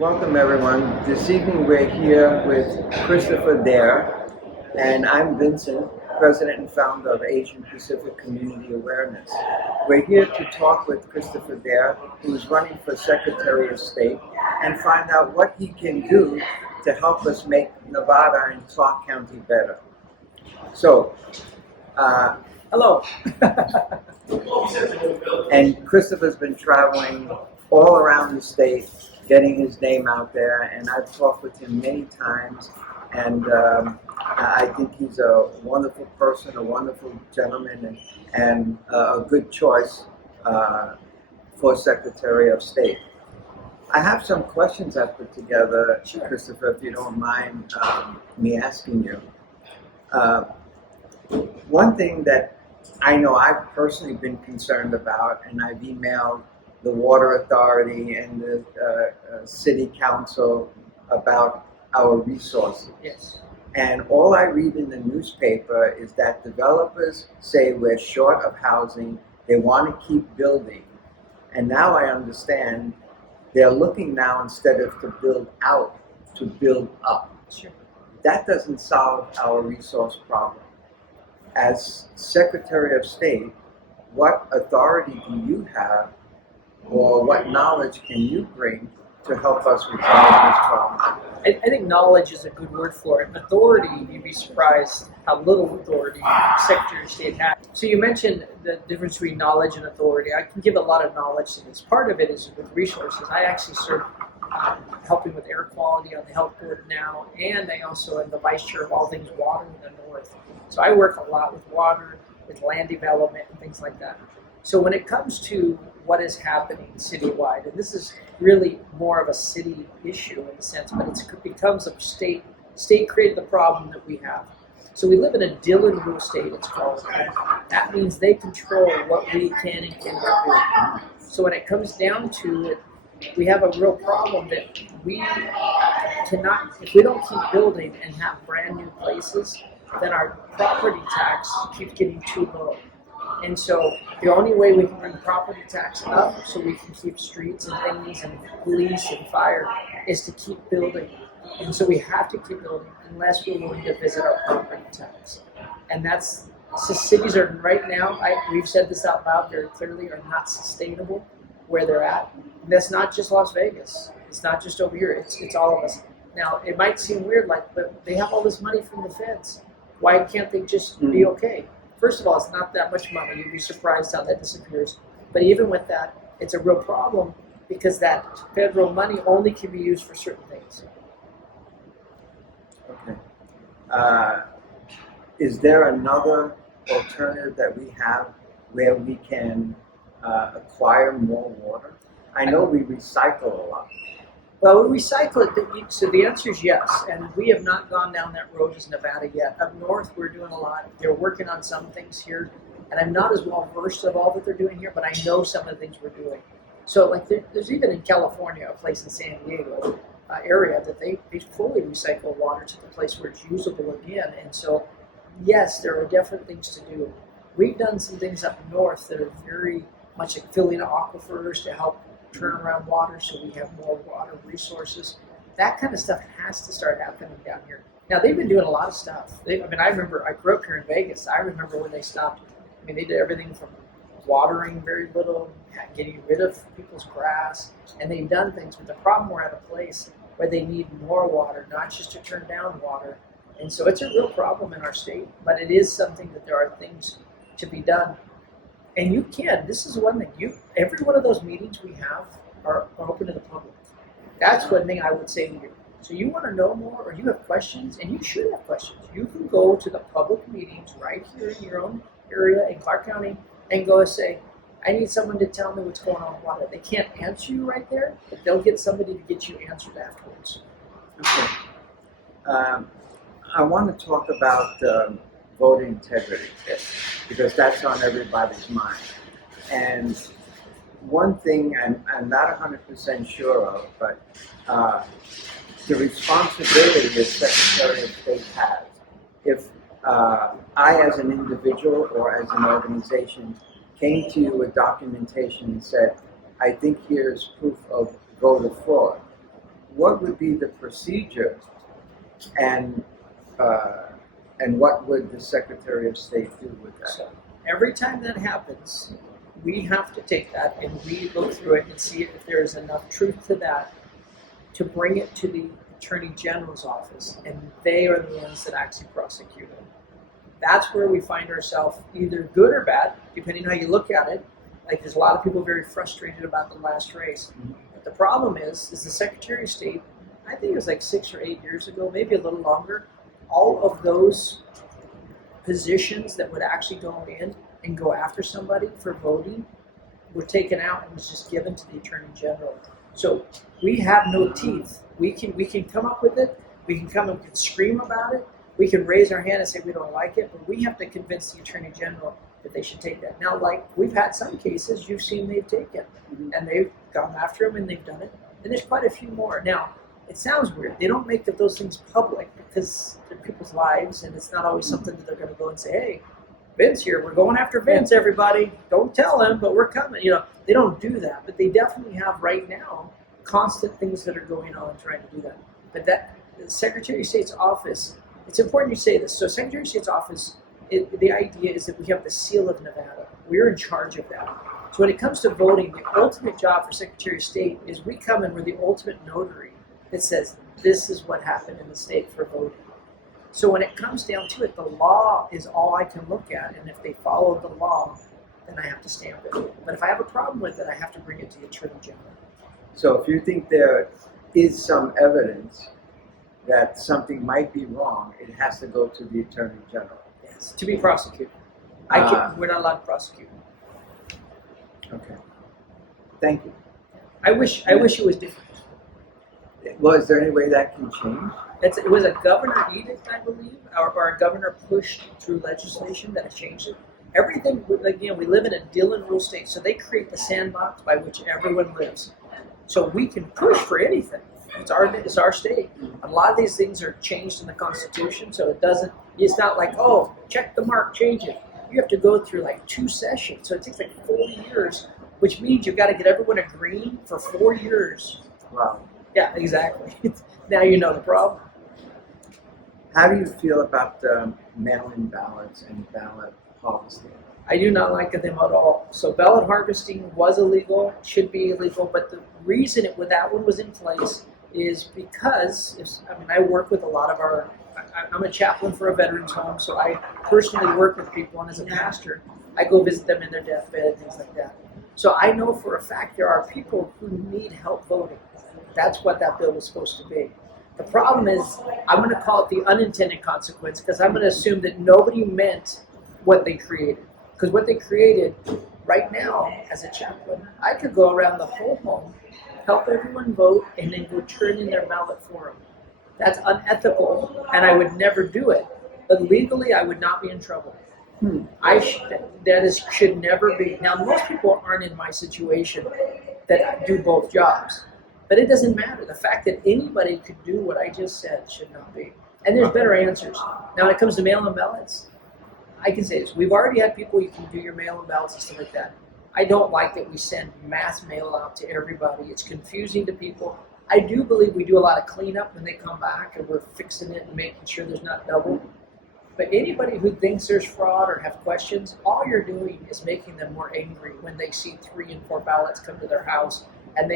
Welcome everyone. This evening we're here with Kristopher Dahir, and I'm Vincent, President and founder of Asian Pacific Community Awareness. We're here to talk with Kristopher Dahir, who's running for Secretary of State, and find out what he can do to help us make Nevada and Clark County better. So, hello. And Kristopher's been traveling all around the state, getting his name out there, and I've talked with him many times, and I think he's a wonderful person, a wonderful gentleman, and a good choice for Secretary of State. I have some questions I put together, sure. Kristopher, if you don't mind me asking you. One thing that I know I've personally been concerned about, and I've emailed the Water Authority and the City Council about our resources. Yes. And all I read in the newspaper is that developers say we're short of housing, they want to keep building. And now I understand they're looking now, instead of to build out, to build up. Sure. That doesn't solve our resource problem. As Secretary of State, what authority do you have, or what knowledge can you bring to help us resolve this problem? I think knowledge is a good word for it. Authority, you'd be surprised how little authority Secretary of State has. So you mentioned the difference between knowledge and authority. I can give a lot of knowledge to this. Part of it is with resources. I actually serve helping with air quality on the health board now, and I also am the vice chair of all things water in the north. So I work a lot with water, with land development, and things like that. So when it comes to what is happening citywide, and this is really more of a city issue in a sense, but it becomes a state created the problem that we have. So we live in a Dillon rule state, it's called. That means they control what we can and cannot do. So when it comes down to it, we have a real problem that we cannot, if we don't keep building and have brand new places, then our property tax keeps getting too low. And so the only way we can bring property tax up so we can keep streets and things and police and fire is to keep building. And so we have to keep building unless we're willing to visit our property tax. And that's, so cities are right now, we've said this out loud very clearly, are not sustainable where they're at. And that's not just Las Vegas. It's not just over here. It's all of us. Now, it might seem weird, but they have all this money from the feds. Why can't they just be okay? First of all, it's not that much money. You'd be surprised how that disappears. But even with that, it's a real problem because that federal money only can be used for certain things. Okay. Is there another alternative that we have where we can acquire more water? I know we recycle a lot. Well, we recycle it, so the answer is yes, and we have not gone down that road as Nevada yet. Up north, we're doing a lot. They're working on some things here, and I'm not as well versed of all that they're doing here, but I know some of the things we're doing. So, like, there's even in California, a place in San Diego area that they fully recycle water to the place where it's usable again. And so, yes, there are different things to do. We've done some things up north that are very much like filling aquifers to help turn around water so we have more water resources. That kind of stuff has to start happening down here. Now, they've been doing a lot of stuff. I remember, I grew up here in Vegas. I remember when they stopped. They did everything from watering very little, getting rid of people's grass, and they've done things. But the problem, we're at a place where they need more water, not just to turn down water. And so it's a real problem in our state, but it is something that there are things to be done. And you can, this is one thing, every one of those meetings we have are open to the public. That's one thing I would say to you. So you want to know more, or you have questions, and you should have questions. You can go to the public meetings right here in your own area in Clark County and go and say, I need someone to tell me what's going on with water. They can't answer you right there, but they'll get somebody to get you answered afterwards. Okay. I want to talk about voter integrity, because that's on everybody's mind. And one thing I'm not 100% sure of, but the responsibility that Secretary of State has. If I, as an individual or as an organization, came to you with documentation and said, I think here's proof of voter fraud, what would be the procedure, and what would the Secretary of State do with that? So every time that happens, we have to take that and we look through it and see if there is enough truth to that to bring it to the Attorney General's office, and they are the ones that actually prosecute it. That's where we find ourselves either good or bad, depending on how you look at it. Like there's a lot of people very frustrated about the last race. But the problem is the Secretary of State, I think it was like 6 or 8 years ago, maybe a little longer, all of those positions that would actually go in and go after somebody for voting were taken out and was just given to the Attorney General. So we have no teeth. We can come up with it. We can come and scream about it. We can raise our hand and say we don't like it, but we have to convince the Attorney General that they should take that. Now, like we've had some cases you've seen they've taken, and they've gone after them and they've done it, and there's quite a few more. Now, it sounds weird. They don't make those things public because they're people's lives, and it's not always something that they're going to go and say, hey, Vince here, we're going after Vince, everybody. Don't tell him, but we're coming. They don't do that, but they definitely have right now constant things that are going on trying to do that. But that the Secretary of State's office, it's important you say this. So Secretary of State's office, the idea is that we have the seal of Nevada. We're in charge of that. So when it comes to voting, the ultimate job for Secretary of State is we come in, we're the ultimate notary that says this is what happened in the state for voting. So when it comes down to it, the law is all I can look at, and if they follow the law, then I have to stamp it. But if I have a problem with it, I have to bring it to the Attorney General. So if you think there is some evidence that something might be wrong, it has to go to the Attorney General. Yes, to be prosecuted. We're not allowed to prosecute. Okay. Thank you. I wish it was different. Well, is there any way that can change? It was a governor edict, I believe, or a governor pushed through legislation that has changed it. Everything, again, we live in a deal and rule state, so they create the sandbox by which everyone lives. So we can push for anything. It's our state. A lot of these things are changed in the Constitution, so it's not like, oh, check the mark, change it. You have to go through like 2 sessions, so it takes like 4 years, which means you've got to get everyone agreeing for 4 years. Wow. Yeah, exactly. Now you know the problem. How do you feel about mail-in ballots and ballot harvesting? I do not like them at all. So ballot harvesting was illegal, should be illegal, but the reason that one was in place is because, I work with a lot of I'm a chaplain for a veterans home, so I personally work with people, and as a pastor, I go visit them in their deathbed, things like that. So I know for a fact there are people who need help voting. That's what that bill was supposed to be. The problem is, I'm going to call it the unintended consequence, because I'm going to assume that nobody meant what they created. Because what they created, right now, as a chaplain, I could go around the whole home, help everyone vote, and then go turn in their ballot for them. That's unethical, and I would never do it. But legally, I would not be in trouble. Should never be. Now, most people aren't in my situation that do both jobs. But it doesn't matter. The fact that anybody could do what I just said should not be. And there's better answers. Now, when it comes to mail-in ballots, I can say this. We've already had people, you can do your mail-in ballots and stuff like that. I don't like that we send mass mail out to everybody. It's confusing to people. I do believe we do a lot of cleanup when they come back, and we're fixing it and making sure there's not double. But anybody who thinks there's fraud or have questions, all you're doing is making them more angry when they see 3 and 4 ballots come to their house, and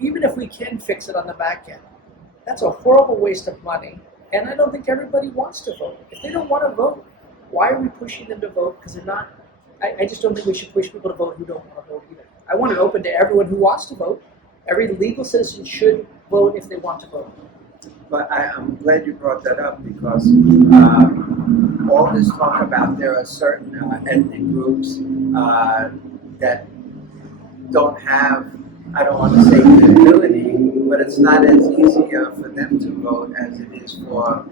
even if we can fix it on the back end, that's a horrible waste of money, and I don't think everybody wants to vote. If they don't want to vote, why are we pushing them to vote? Because they're not. I just don't think we should push people to vote who don't want to vote either. I want it open to everyone who wants to vote. Every legal citizen should vote if they want to vote. But I'm glad you brought that up, because all this talk about there are certain ethnic groups that don't have, I don't want to say the ability, but it's not as easy for them to vote as it is for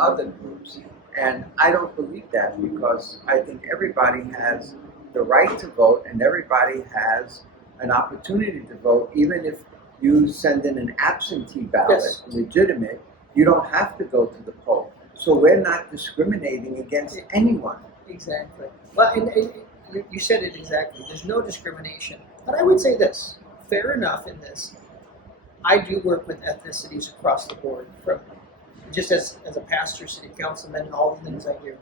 other groups. And I don't believe that, because I think everybody has the right to vote, and everybody has an opportunity to vote, even if you send in an absentee ballot, Yes. legitimate, you don't have to go to the poll. So we're not discriminating against anyone. Exactly. Well, and you said it exactly. There's no discrimination. But I would say this, fair enough in this. I do work with ethnicities across the board, from just as a pastor, city councilman, and all the things I do.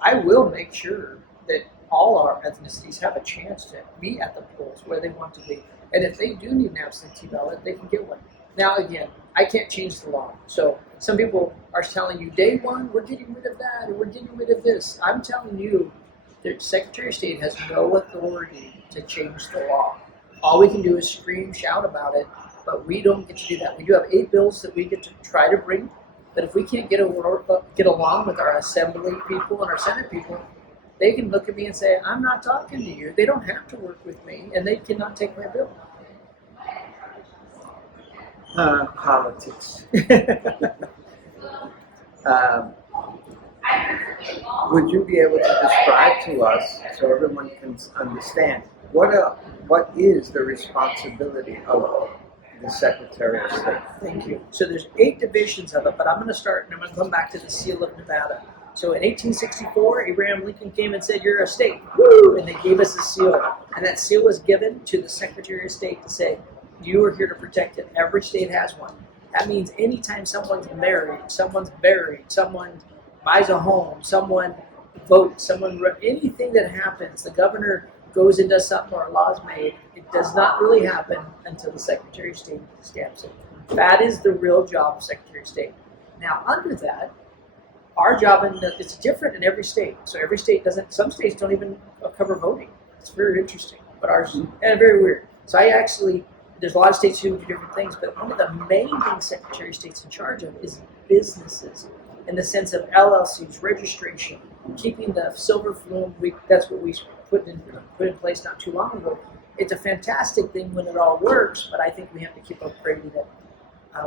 I will make sure that all our ethnicities have a chance to be at the polls where they want to be. And if they do need an absentee ballot, they can get one. Now, again, I can't change the law. So some people are telling you, day one, we're getting rid of that, or we're getting rid of this. I'm telling you, the Secretary of State has no authority to change the law. All we can do is scream, shout about it, but we don't get to do that. We do have 8 bills that we get to try to bring, but if we can't get along with our assembly people and our Senate people, they can look at me and say, I'm not talking to you. They don't have to work with me, and they cannot take my bill. Politics. Would you be able to describe to us, so everyone can understand, what is the responsibility of the Secretary of State? Thank you. So there's 8 divisions of it, but I'm going to start, and I'm going to come back to the seal of Nevada. So in 1864, Abraham Lincoln came and said, you're a state. Woo! And they gave us a seal. And that seal was given to the Secretary of State to say, you are here to protect it. Every state has one. That means anytime someone's married, someone's buried, someone buys a home, someone votes, anything that happens, the governor goes and does something or a law is made, it does not really happen until the Secretary of State stamps it. That is the real job of Secretary of State. Now, under that, our job, it's different in every state. So every state doesn't, some states don't even cover voting. It's very interesting, but ours, and very weird. So there's a lot of states who do different things, but one of the main things Secretary of State's in charge of is businesses, in the sense of LLCs, registration, keeping the silver flume. That's what we put in place not too long ago. It's a fantastic thing when it all works, but I think we have to keep upgrading it.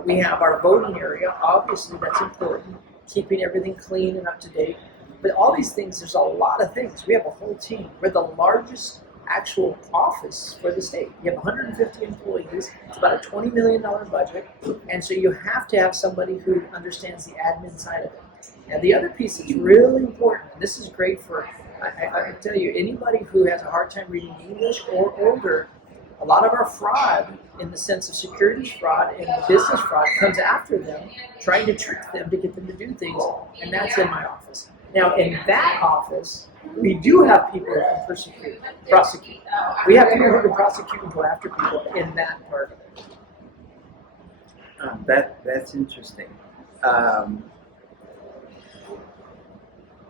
We have our voting area, obviously that's important, keeping everything clean and up to date. But all these things, there's a lot of things. We have a whole team. We're the largest actual office for the state. You have 150 employees. It's about a $20 million budget. And so you have to have somebody who understands the admin side of it. And the other piece that's really important, and this is great for, I can tell you, anybody who has a hard time reading English or older, a lot of our fraud, in the sense of securities fraud and business fraud, comes after them, trying to trick them to get them to do things, and that's in my office. Now, in that office, we do have people who can prosecute. We have people who can prosecute and go after people in that part of it. That's interesting.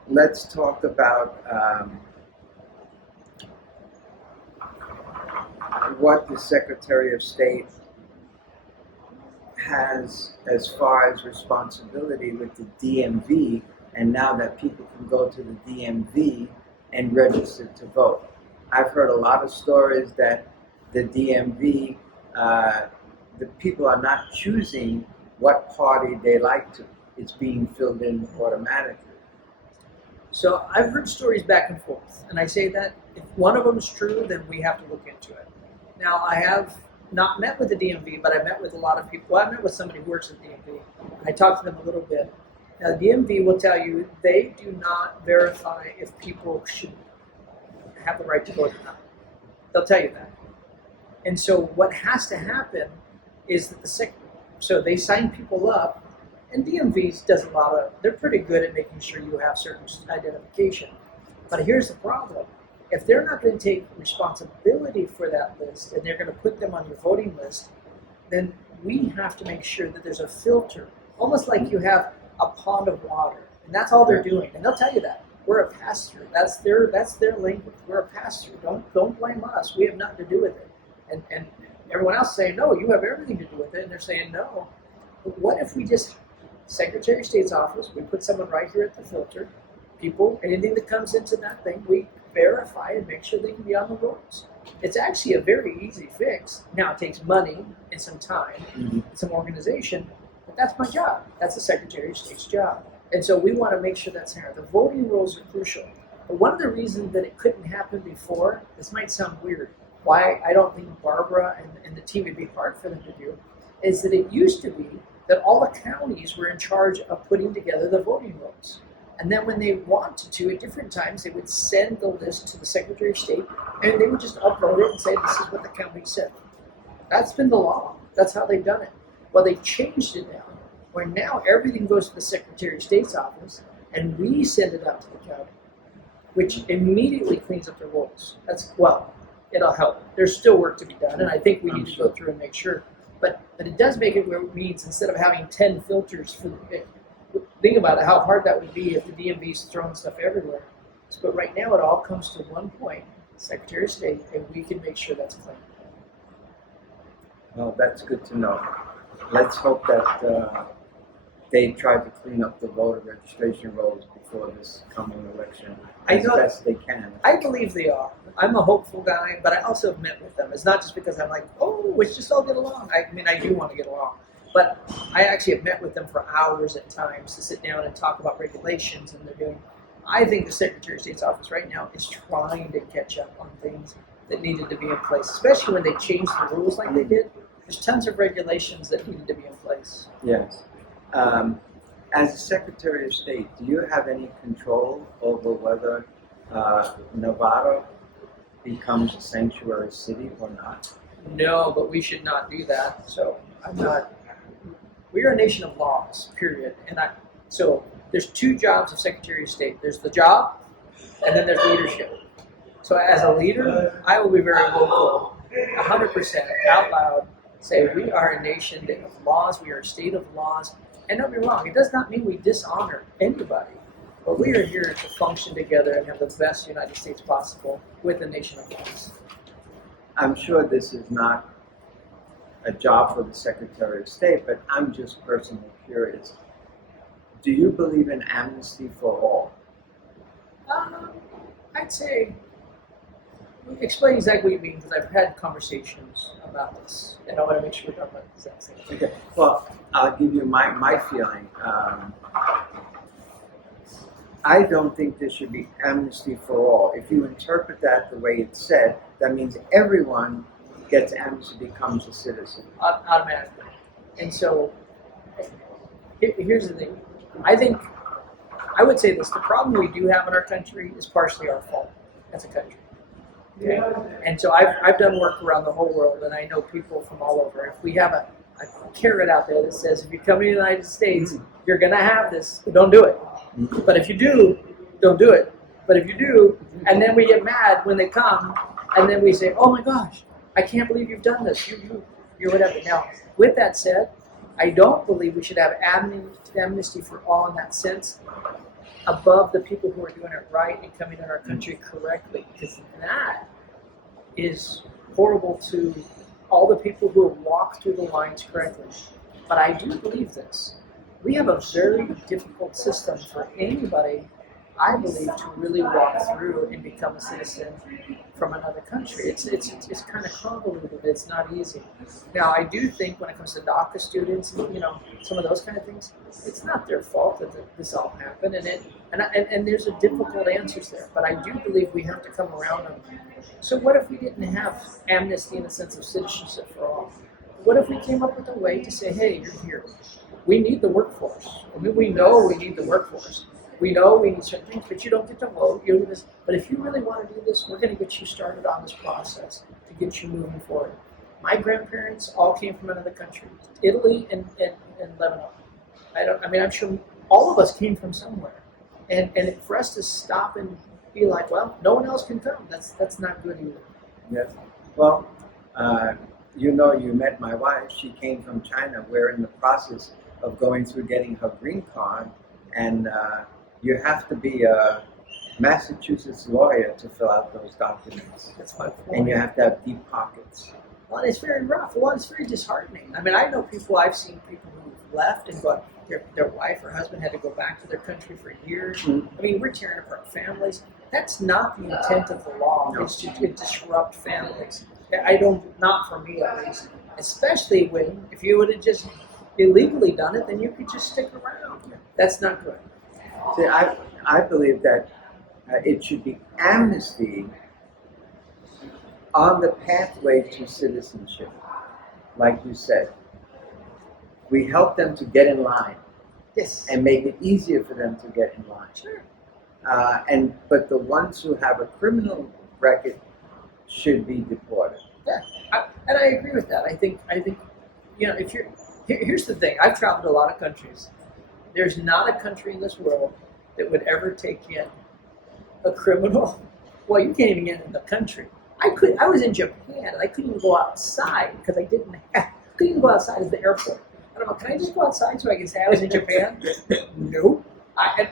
Let's talk about what the Secretary of State has as far as responsibility with the DMV, and now that people can go to the DMV and register to vote. I've heard a lot of stories that the DMV, the people are not choosing what party they like to. It's being filled in automatically. So I've heard stories back and forth, and I say that if one of them is true, then we have to look into it. Now, I have not met with the DMV, but I met with a lot of people. I met with somebody who works at the DMV. I talked to them a little bit. Now, the DMV will tell you they do not verify if people should have the right to vote or not. They'll tell you that. And so what has to happen is that so they sign people up, and DMV does a lot of, they're pretty good at making sure you have certain identification. But here's the problem. If they're not going to take responsibility for that list and they're going to put them on your voting list, then we have to make sure that there's a filter, almost like you have a pond of water, and that's all they're doing. And they'll tell you that we're a pass-through. That's their language. We're a pass-through. Don't blame us. We have nothing to do with it. And everyone else saying no, you have everything to do with it, and they're saying no. But what if we just Secretary of State's office, we put someone right here at the filter. People, anything that comes into that thing, we verify and make sure they can be on the rolls. It's actually a very easy fix. Now, it takes money and some time, and some organization, but that's my job. That's the Secretary of State's job. And so we want to make sure that's there. The voting rolls are crucial. But one of the reasons that it couldn't happen before, this might sound weird, why I don't think Barbara and the team would be hard for them to do, is that it used to be that all the counties were in charge of putting together the voting rolls. And then when they wanted to, at different times, they would send the list to the Secretary of State, and they would just upload it and say, this is what the county said. That's been the law That's how they've done it. Well, they've changed it now, where now everything goes to the Secretary of State's office, and we send it out to the county, which immediately cleans up their rules. It'll help. There's still work to be done, and I think we need to go through and make sure. But it does make it where it means instead of having 10 filters for think about it, how hard that would be if the DMV's throwing stuff everywhere. But right now it all comes to one point, Secretary of State, and we can make sure that's clean. Well, that's good to know. Let's hope that they try to clean up the voter registration rolls before this coming election as best they can. I believe they are. I'm a hopeful guy, but I also have met with them. It's not just because I'm like, oh, let's just all get along. I mean, I do want to get along. But I actually have met with them for hours at times to sit down and talk about regulations and they're doing. I think the Secretary of State's office right now is trying to catch up on things that needed to be in place, especially when they changed the rules like they did. There's tons of regulations that needed to be in place. Yes. As a Secretary of State, do you have any control over whether Nevada becomes a sanctuary city or not? No, but we should not do that. So I'm not. We are a nation of laws, period. So there's two jobs of Secretary of State. There's the job, and then there's leadership. So as a leader, I will be very vocal, 100% out loud, say we are a nation of laws, we are a state of laws. And don't be wrong, it does not mean we dishonor anybody, but we are here to function together and have the best United States possible with a nation of laws. I'm sure this is not a job for the Secretary of State, but I'm just personally curious. Do you believe in amnesty for all? I'd say, explain exactly what you mean, because I've had conversations about this, and I want to make sure we're talking about the exact same thing. Okay. Well, I'll give you my feeling. I don't think there should be amnesty for all. If you interpret that the way it's said, that means everyone gets amnesty, becomes a citizen. Automatically. And so, here's the thing. I would say this, the problem we do have in our country is partially our fault as a country. Okay? And so I've done work around the whole world, and I know people from all over. If we have a carrot out there that says, if you come to the United States, you're going to have this, don't do it. But if you do, don't do it. But if you do, and then we get mad when they come, and then we say, oh my gosh, I can't believe you've done this. You're whatever. Now, with that said, I don't believe we should have amnesty for all in that sense above the people who are doing it right and coming in our country correctly, because that is horrible to all the people who have walked through the lines correctly. But I do believe this. We have a very difficult system for anybody, I believe, to really walk through and become a citizen from another country. It's kind of convoluted. It's not easy. Now, I do think when it comes to DACA students, some of those kind of things, it's not their fault that this all happened, and there's a difficult answers there. But I do believe we have to come around on. So what if we didn't have amnesty in the sense of citizenship for all? What if we came up with a way to say, hey, you're here. We need the workforce. I mean, we know we need the workforce. We know we need certain things, but you don't get to vote. You don't do this. But if you really want to do this, we're going to get you started on this process to get you moving forward. My grandparents all came from another country, Italy and Lebanon. I'm sure all of us came from somewhere. And for us to stop and be like, well, no one else can come, that's not good either. Yes. Well, you met my wife. She came from China. We're in the process of going through getting her green card, and you have to be a Massachusetts lawyer to fill out those documents. That's my point. And you have to have deep pockets. Well, it's very rough. Well, it's very disheartening. I mean, I know I've seen people who've left and gone, their wife or husband had to go back to their country for years. I mean, we're tearing apart families. That's not the intent of the law, is to disrupt families. Not for me at least. Especially if you would have just illegally done it, then you could just stick around. That's not good. See, I believe that it should be amnesty on the pathway to citizenship, like you said. We help them to get in line. Yes. And make it easier for them to get in line. Sure. But the ones who have a criminal record should be deported. Yeah, and I agree with that. I think if you're here's the thing. I've traveled to a lot of countries. There's not a country in this world that would ever take in a criminal. Well, you can't even get in the country. I was in Japan and I couldn't even go outside because I couldn't even go outside at the airport. I don't know, can I just go outside so I can say I was in Japan? No. I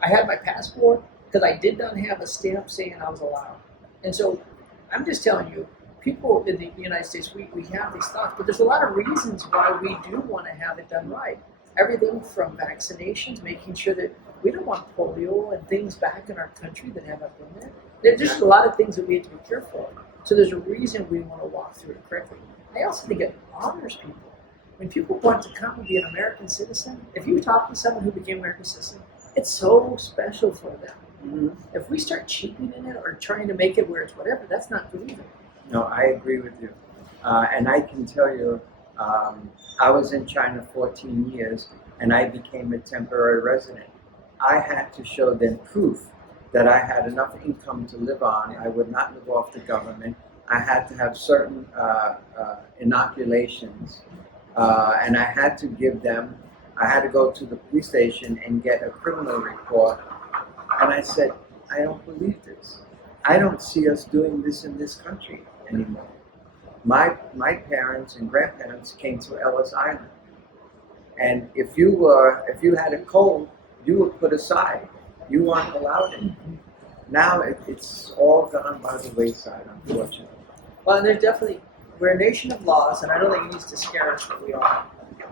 had my passport because I did not have a stamp saying I was allowed. And so I'm just telling you, people in the United States, we have these thoughts, but there's a lot of reasons why we do want to have it done right. Everything from vaccinations, making sure that we don't want polio and things back in our country that haven't been there. There's just a lot of things that we have to be careful of. So there's a reason we want to walk through it correctly. I also think it honors people. When people want to come and be an American citizen, if you talk to someone who became an American citizen, it's so special for them. Mm-hmm. If we start cheapening it or trying to make it where it's whatever, that's not good either. No, I agree with you. And I can tell you, I was in China 14 years and I became a temporary resident. I had to show them proof that I had enough income to live on. I would not live off the government. I had to have certain inoculations. And I had to go to the police station and get a criminal report. And I said, I don't believe this. I don't see us doing this in this country anymore. My parents and grandparents came to Ellis Island. And if you had a cold, you were put aside. You weren't allowed in. Now it's all gone by the wayside, unfortunately. Well, and we're a nation of laws, and I don't think it needs to scare us that we are.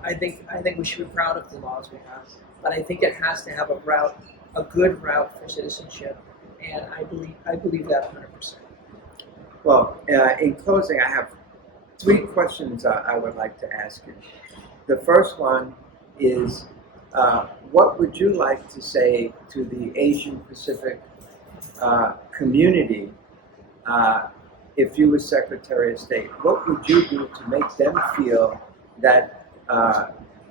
I think we should be proud of the laws we have, but I think it has to have a good route for citizenship, and I believe that 100%. Well, in closing, I have 3 questions I would like to ask you. The first one is, what would you like to say to the Asian Pacific community if you were Secretary of State? What would you do to make them feel that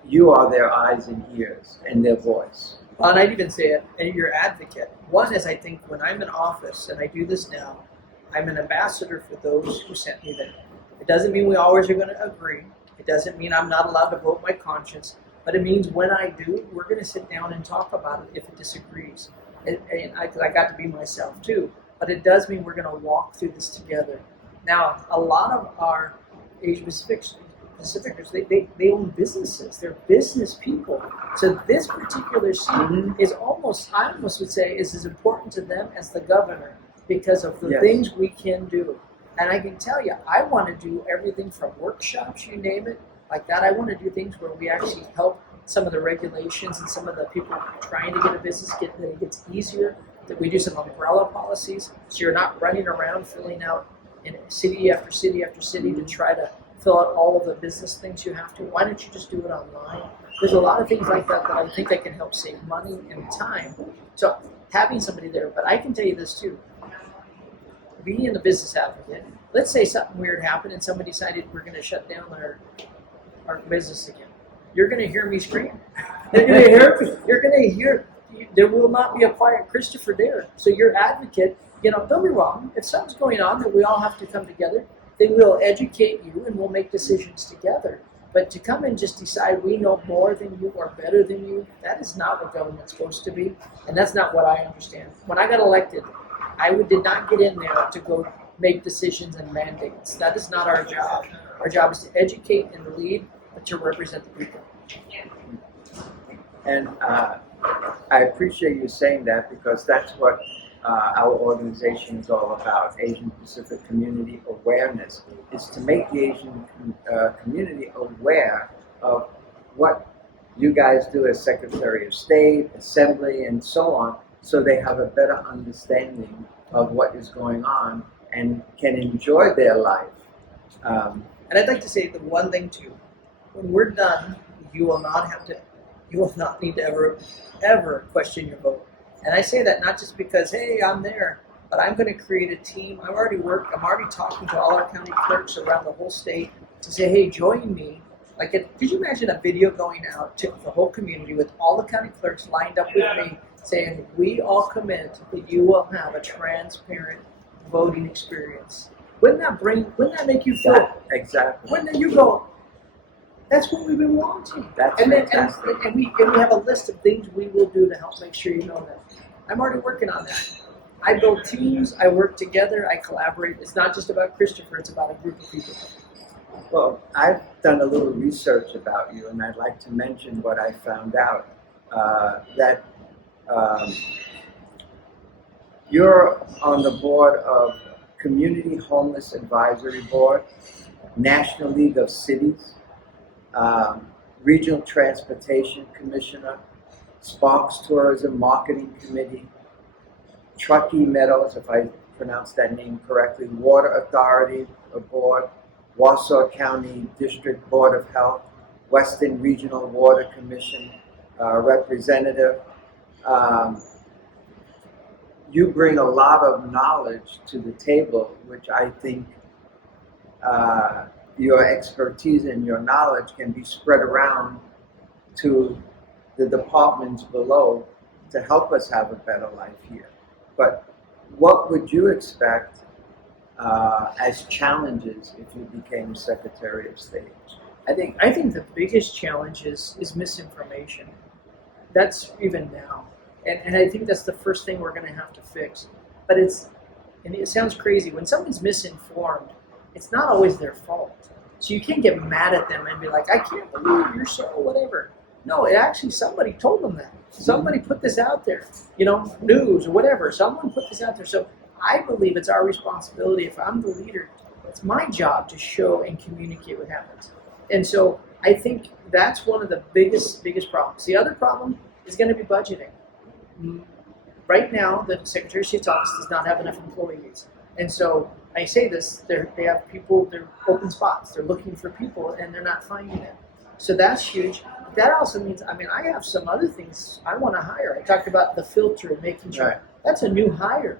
you are their eyes and ears and their voice? Well, and I'd even say it, and you're advocate. One is, I think when I'm in office, and I do this now, I'm an ambassador for those who sent me there. It doesn't mean we always are going to agree. It doesn't mean I'm not allowed to vote my conscience. But it means when I do, we're going to sit down and talk about it if it disagrees. And I got to be myself too. But it does mean we're going to walk through this together. Now, a lot of our Asia Pacificers, they own businesses. They're business people. So this particular seat is I almost would say, is as important to them as the governor because of the things we can do. And I can tell you, I want to do everything from workshops, you name it, like that. I want to do things where we actually help some of the regulations and some of the people trying to get a business that it gets easier, that we do some umbrella policies so you're not running around filling out in city after city after city to try to fill out all of the business things you have to. Why don't you just do it online? There's a lot of things like that I think that can help save money and time. So having somebody there, but I can tell you this too, being a business advocate, let's say something weird happened and somebody decided we're going to shut down our business again. You're going to hear me scream. You're going to hear, there will not be a quiet Kristopher Dahir. So your advocate, don't be wrong. If something's going on that we all have to come together, then we'll educate you and we'll make decisions together. But to come and just decide we know more than you or better than you, that is not what government's supposed to be. And that's not what I understand. When I got elected, I did not get in there to go make decisions and mandates. That is not our job. Our job is to educate and lead, but to represent the people. And I appreciate you saying that because that's what our organization is all about, Asian Pacific Community Awareness, is to make the Asian community aware of what you guys do as Secretary of State, Assembly, and so on, so they have a better understanding of what is going on and can enjoy their life. And I'd like to say the one thing too, when we're done, you will not need to ever question your vote. And I say that not just because, hey, I'm there, but I'm going to create a team. I'm already talking to all our county clerks around the whole state to say, hey, join me. Could you imagine a video going out to the whole community with all the county clerks lined up with me saying, we all commit that you will have a transparent voting experience. Wouldn't that make you feel? Exactly. Wouldn't you go, That's what we've been wanting. That's And then fantastic. and we have a list of things we will do to help make sure you know that. I'm already working on that. I build teams, I work together, I collaborate. It's not just about Christopher, it's about a group of people. Well, I've done a little research about you, and I'd like to mention what I found out. That you're on the board of Community Homeless Advisory Board, National League of Cities, Regional Transportation Commissioner, Sparks Tourism Marketing Committee, Truckee Meadows, if I pronounced that name correctly, Water Authority Board, Wassaw County District Board of Health, Western Regional Water Commission representative. You bring a lot of knowledge to the table, which I think your expertise and your knowledge can be spread around to the departments below to help us have a better life here. But what would you expect as challenges if you became Secretary of State? I think the biggest challenge is misinformation. That's even now. And I think that's the first thing we're going to have to fix. But it sounds crazy. When someone's misinformed, it's not always their fault. So you can't get mad at them and be like, I can't believe you're so whatever. No, it actually, somebody told them that. Somebody put this out there, news or whatever. Someone put this out there. So I believe it's our responsibility. If I'm the leader, it's my job to show and communicate what happens. And so I think that's one of the biggest problems. The other problem is going to be budgeting. Right now, the Secretary of State's office does not have enough employees. And so I say this, they have people, they're open spots. They're looking for people and they're not finding them. So that's huge. That also means, I have some other things I want to hire. I talked about the filter and making sure. Right. That's a new hire.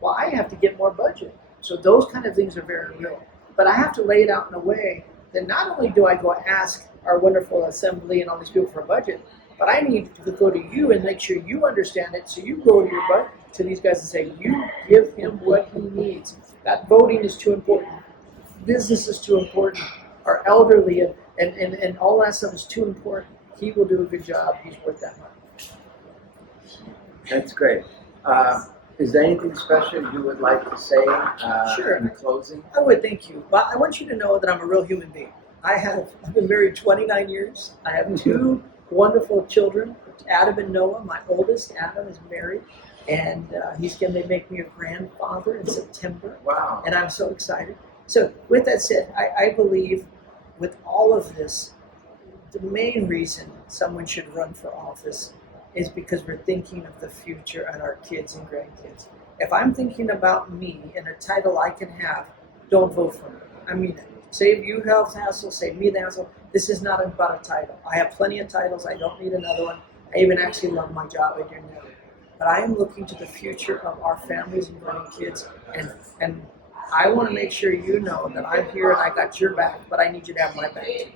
Well, I have to get more budget. So those kind of things are very real. But I have to lay it out in a way that not only do I go ask our wonderful assembly and all these people for a budget, but I need to go to you and make sure you understand it. So you go to these guys and say, you give him what he needs. That voting is too important. Business is too important. Our elderly and all that stuff is too important. He will do a good job. He's worth that money. That's great. Is there anything special you would like to say Sure. in closing? I would thank you. But I want you to know that I'm a real human being. I've been married 29 years. I have two wonderful children, Adam and Noah. My oldest, Adam, is married, and he's going to make me a grandfather in September. Wow. And I'm so excited. So with that said, I believe with all of this, the main reason someone should run for office is because we're thinking of the future and our kids and grandkids. If I'm thinking about me and a title I can have, don't vote for me. I mean it. Save you health hassle, save me the hassle. This is not about a title. I have plenty of titles. I don't need another one. I even actually love my job. I do know it. But I am looking to the future of our families and grandkids, and I want to make sure you know that I'm here and I got your back, but I need you to have my back too.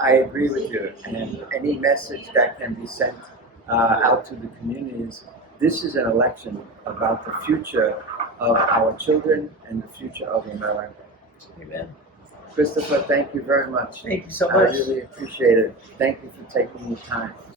I agree with you. And any message that can be sent out to the communities, this is an election about the future of our children and the future of America. Amen. Kristopher, thank you very much. Thank you so I much. really appreciate it. Thank you for taking the time.